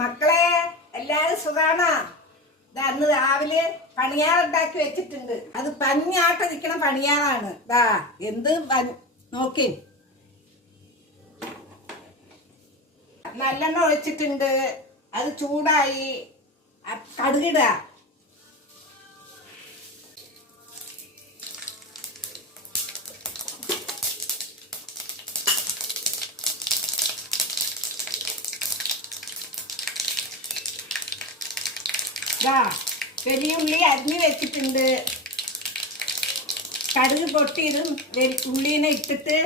മക്കളെ എല്ലാരും സുഖാണോ? അന്ന് രാവിലെ പണിയാറുണ്ടാക്കി വെച്ചിട്ടുണ്ട്. അത് പഞ്ഞാട്ടിരിക്കണ പണിയാറാണ്. ദാ എന്ത് നോക്കി. നല്ലെണ്ണ ഒഴിച്ചിട്ടുണ്ട്. അത് ചൂടായി. കടുകിടുക. ദാ വലിയ ഉള്ളി അരിഞ്ഞ് വെച്ചിട്ടുണ്ട്. കടുക് പൊട്ടിയതും ഉള്ളീനെ ഇട്ടിട്ട്.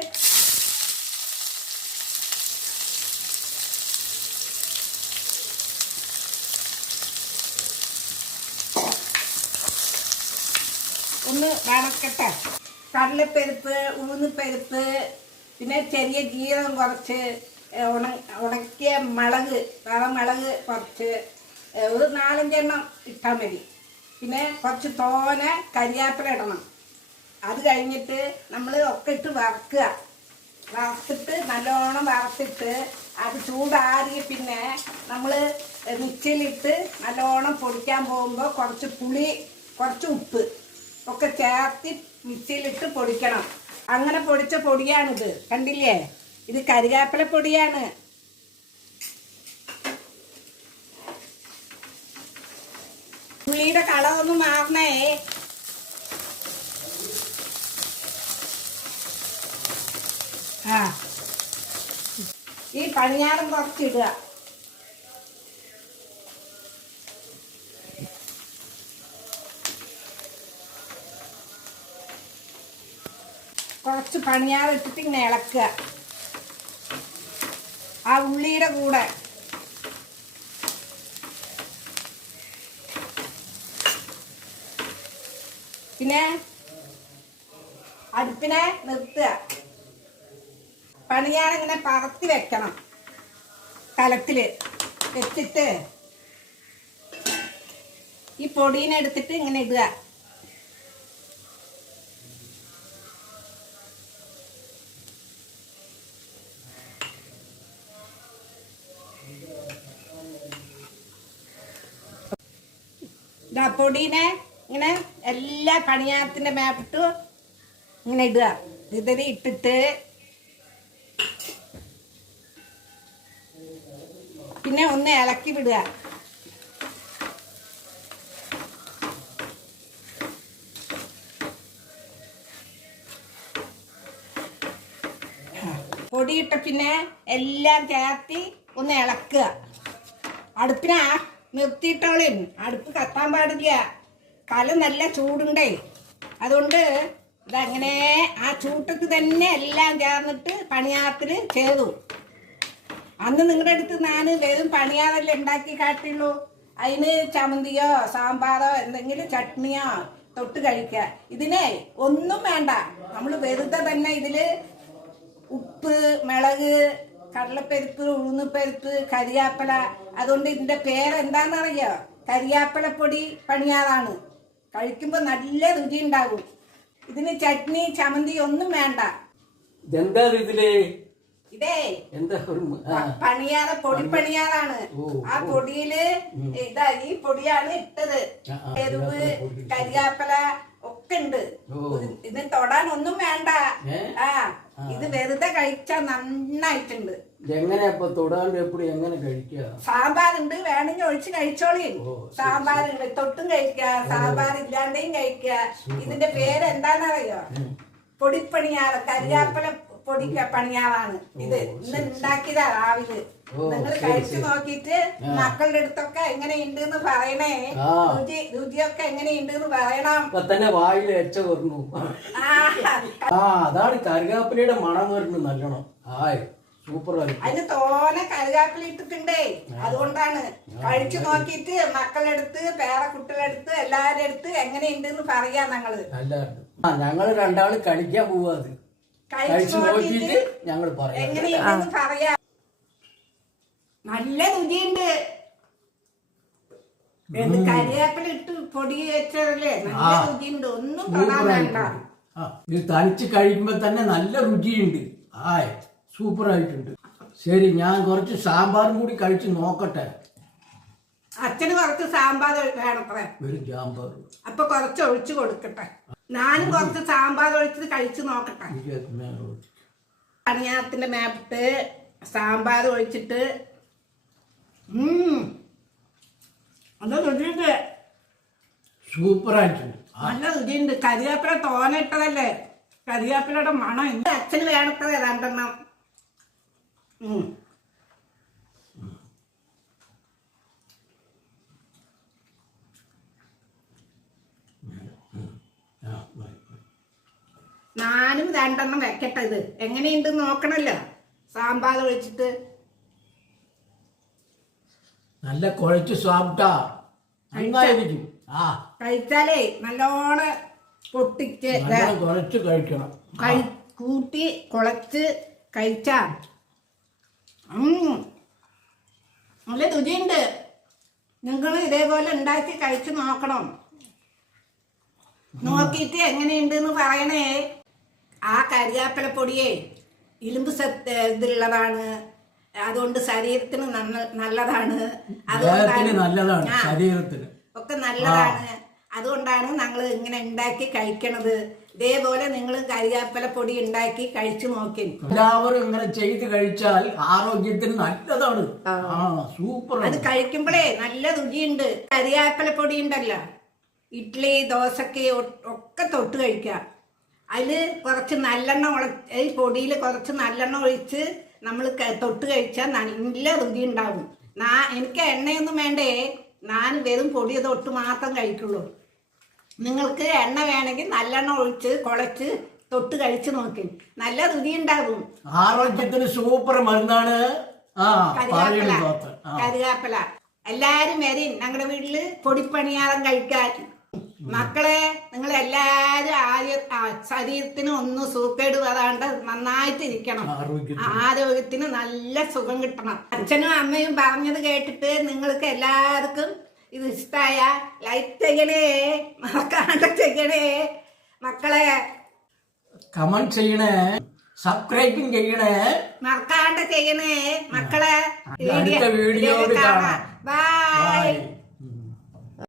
ഒന്ന് വണക്കട്ടെ കടലപ്പരിപ്പ് ഉഴുന്നപ്പരുപ്പ് പിന്നെ ചെറിയ ജീരകം കുറച്ച് ഉണ ഉണക്കിയ മുളക് മുളക് കുറച്ച് ഒരു നാലഞ്ചെണ്ണം ഇട്ടാൽ മതി. പിന്നെ കുറച്ച് തോന കരിയാപ്പില ഇടണം. അത് കഴിഞ്ഞിട്ട് നമ്മൾ ഒക്കെ ഇട്ട് വറക്കുക. വറുത്തിട്ട് നല്ലോണം വറുത്തിട്ട് അത് ചൂടാറിയ പിന്നെ നമ്മൾ മിക്സിയിലിട്ട് നല്ലോണം പൊടിക്കാൻ പോകുമ്പോൾ കുറച്ച് പുളി കുറച്ച് ഉപ്പ് ഒക്കെ ചേർത്തി മിക്സിയിലിട്ട് പൊടിക്കണം. അങ്ങനെ പൊടിച്ച പൊടിയാണിത്. കണ്ടില്ലേ? ഇത് കരിവേപ്പില പൊടിയാണ്. ഉള്ളിയുടെ കളറൊന്ന് മാറണേ. ആ. ഈ പണിയാറും കുറച്ചിടുക കുറച്ച് പണിയാറിട്ടിട്ട് ഇങ്ങനെ ഇളക്കുക. ആ ഉള്ളിയുടെ കൂടെ. പിന്നെ അടുപ്പിനെ നിർത്തുക. പണിയാണിങ്ങനെ പറത്തി വെക്കണം. കലത്തിൽ വെച്ചിട്ട് ഈ പൊടീനെ എടുത്തിട്ട് ഇങ്ങനെ ഇടുക. പൊടീനെ ഇങ്ങനെ എല്ലാ പണിയാത്തിന്റെ മേപ്പിട്ട് ഇങ്ങനെ ഇടുക. ഇതിൽ ഇട്ടിട്ട് പിന്നെ ഒന്ന് ഇളക്കി വിടുക. പൊടിയിട്ട പിന്നെ എല്ലാം ചേർത്തി ഒന്ന് ഇളക്കുക. അടുപ്പിനാ നിർത്തിയിട്ടോളിൻ. അടുപ്പ് കത്താൻ പാടില്ല. കല നല്ല ചൂടുണ്ടേ. അതുകൊണ്ട് ഇതങ്ങനെ ആ ചൂട്ടത്ത് തന്നെ എല്ലാം ചേർന്നിട്ട് പണിയാത്തിൽ ചെയ്തു. അന്ന് നിങ്ങളുടെ അടുത്ത് ഞാൻ വെറും പണിയാതല്ലേ ഉണ്ടാക്കി കാട്ടിയുള്ളൂ. അതിന് ചമന്തിയോ സാമ്പാറോ എന്തെങ്കിലും ചട്നിയോ തൊട്ട് കഴിക്കുക. ഇതിനെ ഒന്നും വേണ്ട. നമ്മൾ വെറുതെ തന്നെ ഇതിൽ ഉപ്പ് മിളക് കടലപ്പരിപ്പ് ഉഴുന്നുപരിപ്പ് കരിയാപ്പല. അതുകൊണ്ട് ഇതിന്റെ പേരെന്താണെന്നറിയോ? കരിയാപ്പലപ്പൊടി പണിയാറാണ് കഴിക്കുമ്പോൾ നല്ല രുചി ഉണ്ടാകും ഇതിന് ചട്നി ചമന്തി ഒന്നും വേണ്ട. ഇതെന്താ ഇതിൽ? ഇതേ എന്താ പണിയാറ പൊടി പണിയാറാണ്. ആ പൊടിയിൽ ഇതാ ഈ പൊടിയാണ് ഇട്ടത്. എരിവ് കരിയാപ്പല ഒക്കെ ഉണ്ട് ഇത് തൊടാൻ ഒന്നും വേണ്ട. ആ ഇത് വെറുതെ കഴിച്ചാൽ നന്നായിട്ടുണ്ട്. തൊടാണ്ട് എപ്പടി എങ്ങനെ കഴിക്കുക സാമ്പാറുണ്ട്. വേണമെങ്കിൽ ഒഴിച്ച് കഴിച്ചോളി. സാമ്പാറുണ്ട്. തൊട്ടും കഴിക്കുക. സാമ്പാർ ഇല്ലാണ്ടെയും കഴിക്കുക. ഇതിന്റെ പേര് എന്താണെന്നറിയോ പൊടിപ്പണിയാറ് കരിയാപ്പല. പൊടി പണിയാളാണ് ഇത് ഇന്ന് ഉണ്ടാക്കിയതാ രാവിലെ. നിങ്ങൾ കഴിച്ചു നോക്കിട്ട് മക്കളുടെ അടുത്തൊക്കെ എങ്ങനെയുണ്ട് എന്ന് പറയണേ. രുചി രുചിയൊക്കെ എങ്ങനെയുണ്ട് എന്ന് പറയണം. ഇപ്പൊ തന്നെ വായിൽ എച്ച ആ. ആ അതാണ് കരുകാപ്പിലയുടെ മണം വരുന്നു നല്ലോണം. ആയ് സൂപ്പർ അതിന് തോനെ കരുകാപ്പില ഇട്ടിട്ടുണ്ടേ. അതുകൊണ്ടാണ് കഴിച്ചു നോക്കിയിട്ട് മക്കളെടുത്ത് പേരക്കുട്ടികളെടുത്ത് എല്ലാവരുടെ അടുത്ത് എങ്ങനെയുണ്ട് എന്ന് പറയാ ഞങ്ങൾ. ഞങ്ങൾ രണ്ടാൾ കഴിക്കാൻ പോവാ അത്. കഴിച്ചു നോക്കിയിട്ട് ഞങ്ങൾ പറയാം. നല്ല രുചിയുണ്ട്. ഇട്ട് പൊടി വെച്ചതല്ലേ? നല്ല രുചിയുണ്ട്. ഒന്നും തൊടാൻ വേണ്ട. ആ, ഇത് തനിച്ച് കഴിക്കുമ്പോ തന്നെ നല്ല രുചിയുണ്ട്. ആയ് സൂപ്പർ ആയിട്ടുണ്ട് ശരി ഞാൻ കുറച്ച് സാമ്പാറും കൂടി കഴിച്ച് നോക്കട്ടെ. അച്ഛന് കുറച്ച് സാമ്പാർ വേണത്രേ. വെറും സാമ്പാർ അപ്പൊ കുറച്ച് ഒഴിച്ചു കൊടുക്കട്ടെ. ഞാനും കുറച്ച് സാമ്പാർ ഒഴിച്ചിട്ട് കഴിച്ചു നോക്കട്ടെ. പണിയാത്തിന്റെ മേപ്പിട്ട് സാമ്പാർ ഒഴിച്ചിട്ട്. നല്ല രുചിയുണ്ട് സൂപ്പറായിട്ടുണ്ട് നല്ല രുചിയുണ്ട് കരിവേപ്പില തോനിട്ടതല്ലേ കരിവേപ്പിലയുടെ മണം എന്റെ അച്ഛന് വേണത്തത് രണ്ടെണ്ണം ഉം. ആ, മതി. ഞാനും രണ്ടെണ്ണം വെക്കട്ടെ ഇത്. എങ്ങനെയുണ്ട് നോക്കണല്ലോ. സാമ്പാർ ഒഴിച്ചിട്ട്. നല്ല കുഴച്ച് സ്വാപ്റ്റാ നന്നായിരിക്കും. ആ. കഴിച്ചാലേ നല്ലോണം പൊട്ടിച്ച് കുഴച്ച് കഴിക്കണം. കഴി കൂട്ടി കുളച്ച് കഴിച്ചാ. നല്ല രുചിയുണ്ട്. നിങ്ങൾ ഇതേപോലെ ഉണ്ടാക്കി കഴിച്ചു നോക്കണം. നോക്കിയിട്ട് എങ്ങനെയുണ്ടെന്ന് പറയണേ. ആ കരിയാപ്പില പൊടിയേ ഇരുമ്പ് സത്ത് ഇതിലുള്ളതാണ്. അതുകൊണ്ട് ശരീരത്തിന് നല്ലതാണ്. നല്ലതാണ് ശരീരത്തിന്. ഒക്കെ നല്ലതാണ്. അതുകൊണ്ടാണ് ഞങ്ങൾ ഇങ്ങനെ ഉണ്ടാക്കി കഴിക്കണത്. ഇതേപോലെ നിങ്ങൾ കരിയാപ്പല പൊടി ഉണ്ടാക്കി കഴിച്ചു നോക്കി. എല്ലാവരും ഇങ്ങനെ ചെയ്ത് കഴിച്ചാൽ ആരോഗ്യത്തിന് നല്ലതാണ്. സൂപ്പർ അത് കഴിക്കുമ്പോഴേ നല്ല രുചിയുണ്ട്. കരിയാപ്പല പൊടി ഉണ്ടല്ലോ. ഇഡ്ഡലി ദോശക്ക് ഒക്കെ തൊട്ട് കഴിക്കുക. അതിൽ കുറച്ച് നല്ലെണ്ണ ഉള ഈ പൊടിയിൽ കുറച്ച് നല്ലെണ്ണ ഒഴിച്ച് നമ്മൾ തൊട്ട് കഴിച്ചാൽ നല്ല രുചി ഉണ്ടാവും. നാ എനിക്ക് എണ്ണയൊന്നും വേണ്ടേ? ഞാൻ വെറും പൊടി തൊട്ട് മാത്രം കഴിക്കുള്ളൂ. നിങ്ങൾക്ക് എണ്ണ വേണമെങ്കിൽ നല്ലെണ്ണ ഒഴിച്ച് കുളച്ച് തൊട്ട് കഴിച്ചു നോക്കി. നല്ല രുചി ഉണ്ടാകും ആരോഗ്യത്തിന് സൂപ്പർ മരുന്നാണ്. ഡോക്ടർ. എല്ലാരും വരും ഞങ്ങളുടെ വീട്ടിൽ പൊടിപ്പണിയാളം കഴിക്കാൻ മക്കളെ നിങ്ങൾ എല്ലാരും ആര്യ ശരീരത്തിന് ഒന്നും സൂക്കേട് വരാണ്ട് നന്നായിട്ട് ഇരിക്കണം. ആരോഗ്യത്തിന്. നല്ല സുഖം കിട്ടണം. അച്ഛനും അമ്മയും പറഞ്ഞത് കേട്ടിട്ട് നിങ്ങൾക്ക് എല്ലാവർക്കും ഇത് ഇഷ്ടമായ ലൈക്ക് ചെയ്യണേ മറക്കാണ്ട് ചെയ്യണേ. മക്കളെ കമന്റ് ചെയ്യണേ സബ്സ്ക്രൈബും ചെയ്യണേ. മറക്കാണ്ട് ചെയ്യണേ. മക്കളെ വീഡിയോ കാണാം. ബൈ